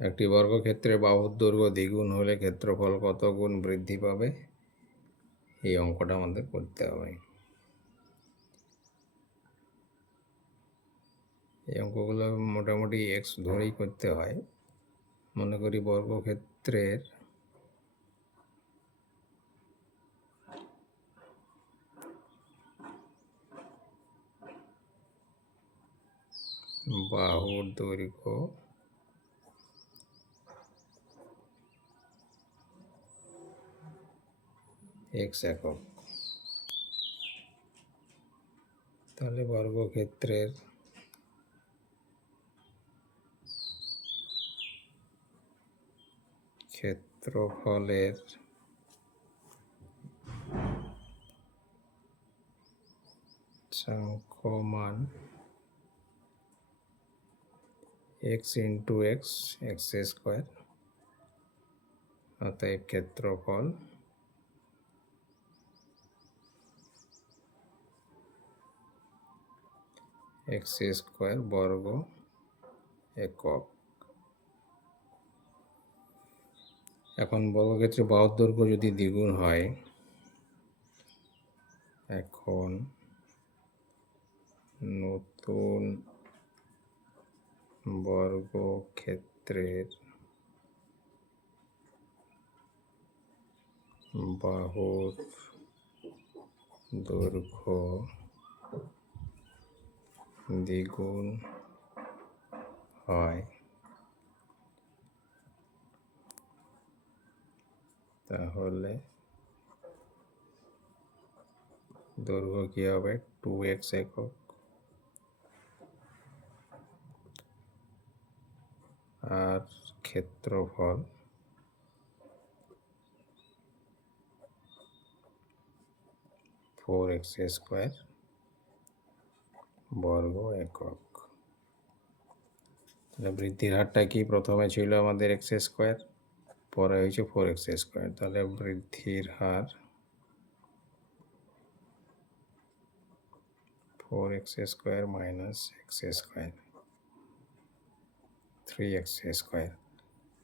একটি বর্গক্ষেত্রে বাহুর দৈর্ঘ্য দ্বিগুণ হলে ক্ষেত্রফল কত গুণ বৃদ্ধি পাবে? এই অঙ্কটা আমাদের করতে হবে। এই অঙ্কগুলো মোটামুটি এক্স ধরেই করতে হয়। মনে করি বর্গক্ষেত্রের বাহুর দৈর্ঘ্য এক্স একক, তাহলে বর্গক্ষেত্রের ক্ষেত্রফলের মান x into x, x square, অতএব ক্ষেত্রফল এক্স স্কোয়ার বর্গ একক। এখন বর্গক্ষেত্রে বাহুর দৈর্ঘ্য যদি দ্বিগুণ হয়, এখন নতুন বর্গক্ষেত্রের বাহুর দৈর্ঘ্য দ্বিগুণ হয়, তাহলে দৈর্ঘ্য কি হবে? 2x একক আর ক্ষেত্রফল 4x স্কোয়ার বর্গ একক। তাহলে বৃদ্ধির হারটা কি? প্রথমে ছিল আমাদের এক্স স্কোয়ার, পরে হয়েছে 4x স্কোয়ার, তাহলে বৃদ্ধির হার 4x square minus x square, 3x square.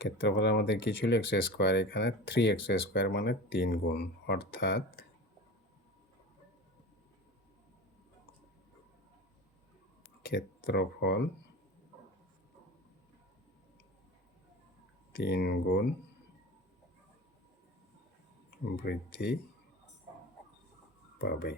ক্ষেত্রফল আমাদের কি ছিল? এক্স স্কোয়ার, এখানে 3x স্কোয়ার মানে 3 গুণ, অর্থাৎ ক্ষেত্রফল 3 গুণ বৃদ্ধি পাবে।